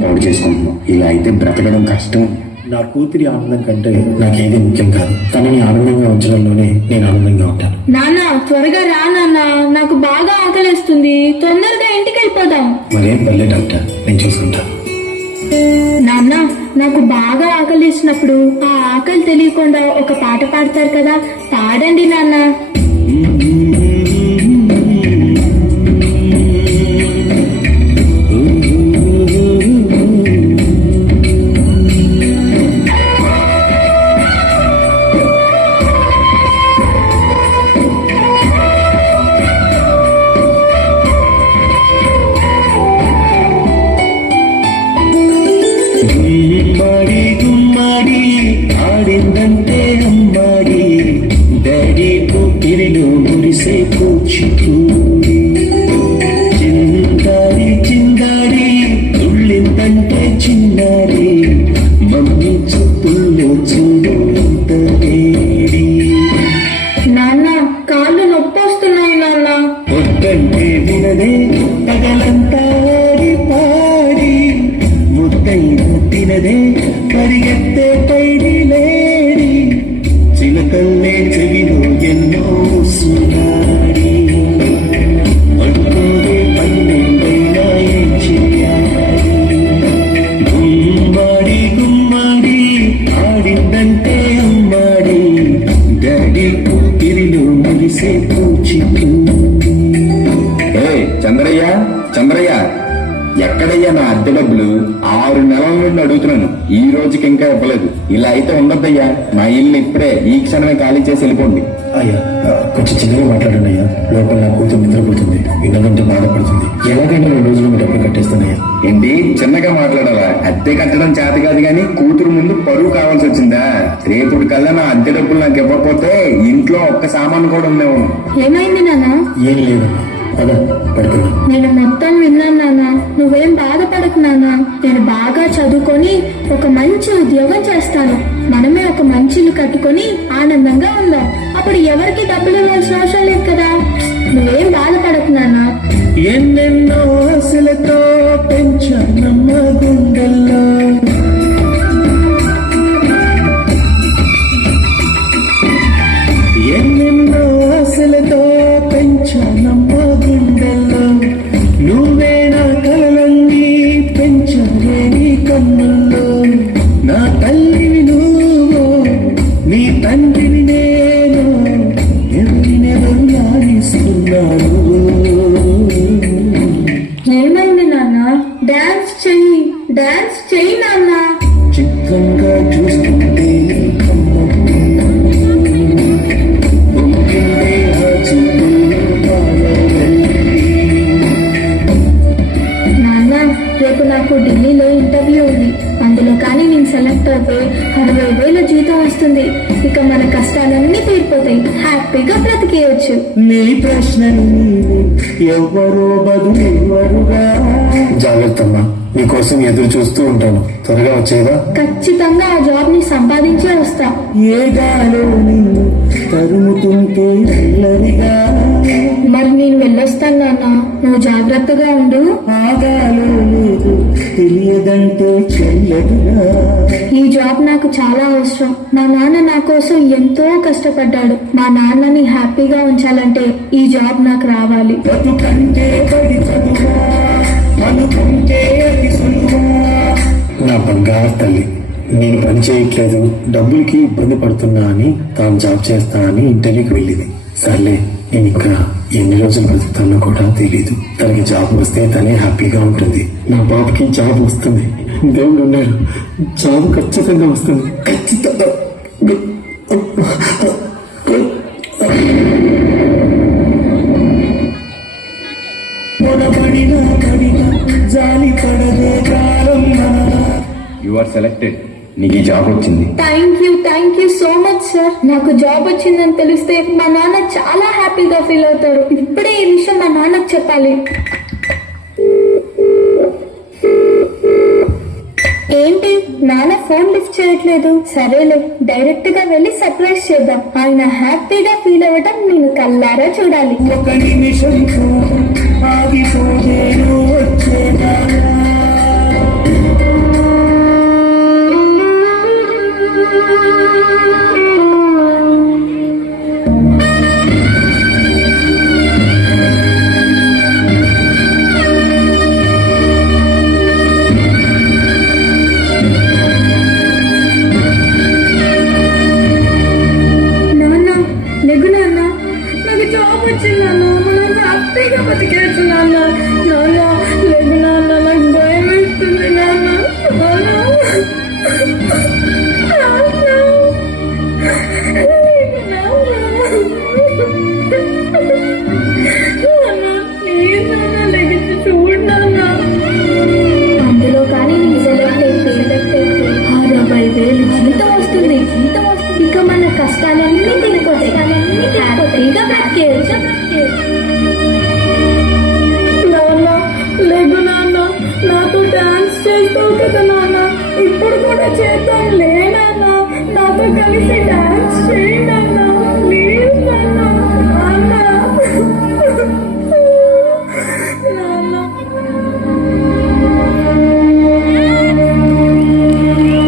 పాడు చేసుకుంటున్నాం. ఇలా అయితే బ్రతకడం కష్టం. నా కూతురి ఆనందం కంటే నాకేది ముఖ్యం కాదు. తనని ఆనందంగా ఉంచడంలోనే నేను ఆనందంగా ఉంటాను. నాన్న త్వరగా రా నాన్న, నాకు బాగా ఆకలిస్తుంది. తొందరగా ఇంటికి వెళ్ళిపోదాం. మరేం పర్లే డాక్టర్, నేను చూసుకుంటాను. నాన్న నాకు బాగా ఆకలిస్తున్నప్పుడు ఆ ఆకలి తెలియకుండా ఒక పాట పాడతారు కదా, పాడండి నాన్న. గుమ్మడి గుమ్మడి ఆడిందంటే అమ్మాడి, డాడీ పుట్టిరిలో మురిసే కూచిపూడి. చిందాడి చిందాడి తుళ్ళిందంటే చిన్నారి, మమ్మీ చూపుల్లో చూడు ఇంత వేడి. నాన్న కాళ్ళు నొప్పి వస్తున్నాయి నాన్న. పొద్దంటే వినదే పగలంతా పాడి, ముద్దైన తినదే పరిగెత్తే పైడి లేడి, చిలకల్లే చెవిలో ఎన్నో సునాడి. పడుకోదే పన్నెండైనా ఏం చెయ్యాలి? గుమ్మడి గుమ్మడి ఆడిందంటే అమ్మాడి, డాడీ కూతురిలో మురిసే కూచిపూడి. చంద్రయ్య చంద్రయ్య, ఎక్కడయ్యా నా అద్దె డబ్బులు? 6 నెలల నుండి అడుగుతున్నాను, ఈ రోజుకి ఇంకా ఇవ్వలేదు. ఇలా అయితే ఉండద్దయ్యా. నా ఇల్లు ఇప్పుడే ఈ క్షణమే ఖాళీ చేసి వెళ్ళిపోండి. అయ్యా కొంచెం చిన్నగా మాట్లాడండి అయ్యా. లోపల నా కూతురు నిద్రపోతుంది, విన్నదంటే బాధపడుతుంది. ఎలాగైనా 2 రోజులు మీ డబ్బులు కట్టేస్తానయ్యా. ఏంటి చిన్నగా మాట్లాడాలా? అద్దె కట్టడం చేత కాదు గానీ కూతురు ముందు పరువు కావాల్సి వచ్చిందా? రేపు కల్లా నా అద్దె డబ్బులు నాకు ఇవ్వకపోతే ఇంట్లో ఒక్క సామాను కూడా ఉండేవు. ఏమైంది నాన్న? ఏం లేదమ్మా, అదా పడుతున్నా. నేను మొత్తం విన్నాను నాన్న, నువ్వేం బాధపడకు నాన్న. నేను బాగా చదువుకొని ఒక మంచి ఉద్యోగం చేస్తాను. మనమే ఒక మంచి ఇల్లు కట్టుకొని ఆనందంగా ఉందాం. అప్పుడు ఎవరికి డబ్బులు ఇవ్వాల్సిన అవసరం లేదు కదా. నువ్వేం బాధపడకు నాన్న. ఎన్నెన్నో ఆశలతో పెంచానమ్మ గుండెల్లో, ఎన్నెన్నో ఆశలతో పెంచానమ్మ గుండెల్లో, నువ్వే నా కలలన్నీ పెంచలే నీ కన్నుల్లో. నా తల్లిని నువ్వు, నీ తండ్రిని నేను, ఎవరినెవరు లాలిస్తున్నారు. ఏమైంది నాన్న? డాన్స్ చెయ్యి, డాన్స్ చెయ్యి నాన్న. చిత్రంగా చూస్తుంటే నాన్న రేపు నాకు ఢిల్లీలో ఇంటర్వ్యూ ఉంది. అందులో కానీ నేను సెలెక్ట్ అయితే 60,000 జీతం వస్తుంది. ఇక మన కష్టాలన్నీ తీరిపోతాయి, హ్యాపీగా బ్రతికేయచ్చు. నీ ప్రశ్నలు ఎవరో బదులెవరుగా. జాగ్రత్తమ్మా, నీకోసం ఎదురు చూస్తూ ఉంటాను. త్వరగా వచ్చేవా? ఖచ్చితంగా ఆ జాబ్ ని సంపాదించే వస్తా. ఏ గాలో నిన్ను తరుముతుంటే వెళ్ళరిగా. మరి నేను వెళ్ళొస్తాను నాన్న, నువ్వు జాగ్రత్తగా ఉండు. ఆగాలో లేదు తెలియదంటే చెల్లదుగా. ఈ జాబ్ నాకు చాలా అవసరం. మా నాన్న నా కోసం ఎంతో కష్టపడ్డాడు. మా నాన్నని హ్యాపీగా ఉంచాలంటే ఈ జాబ్ నాకు రావాలి. బతుకంటే పడి చదువా, అనుకుంటే అది సులువా. నా బంగారు తల్లి, నేను పని చేయట్లేదు, డబ్బులకి ఇబ్బంది పడుతున్నా అని తాను జాబ్ చేస్తా అని ఇంటర్వ్యూకి వెళ్ళింది. సర్లే, నేను ఇంకా ఎన్ని రోజులు బ్రతుకుతానో కూడా తెలీదు. తనకి జాబ్ వస్తే తనే హ్యాపీగా ఉంటుంది. నా బాబుకి జాబ్ వస్తుంది, దేవుడు ఉన్నారు, జాబ్ ఖచ్చితంగా వస్తుంది. ఖచ్చితంగా. You are selected. నీకు ఈ జాబ్ వచ్చింది. Thank you so much sir. నాకు జాబ్ వచ్చిందని తెలిస్తే మా నాన్న చాలా హ్యాపీగా ఫీల్ అవుతారు. ఇప్పుడే ఈ విషయం మా నాన్నకు చెప్పాలి. ఏంటి నాన్న ఫోన్ లిఫ్ట్ చేయట్లేదు? సరేలే, డైరెక్ట్ గా వెళ్ళి సర్ప్రైజ్ చేద్దాం. ఆయన హ్యాపీగా ఫీల్ అవ్వటం నేను కల్లారా చూడాలి. ఒక నిమిషం ఆగిపోయేను వచ్చేదా. కష్టాలన్నీ తీరిపోతాయి, హ్యాపీగా బ్రతికేయచ్చు. నాన్న లేదు నాన్న, నాతో డాన్స్ చేస్తావు కదా నాన్న, ఇప్పుడు కూడా చేద్దాం లేనా.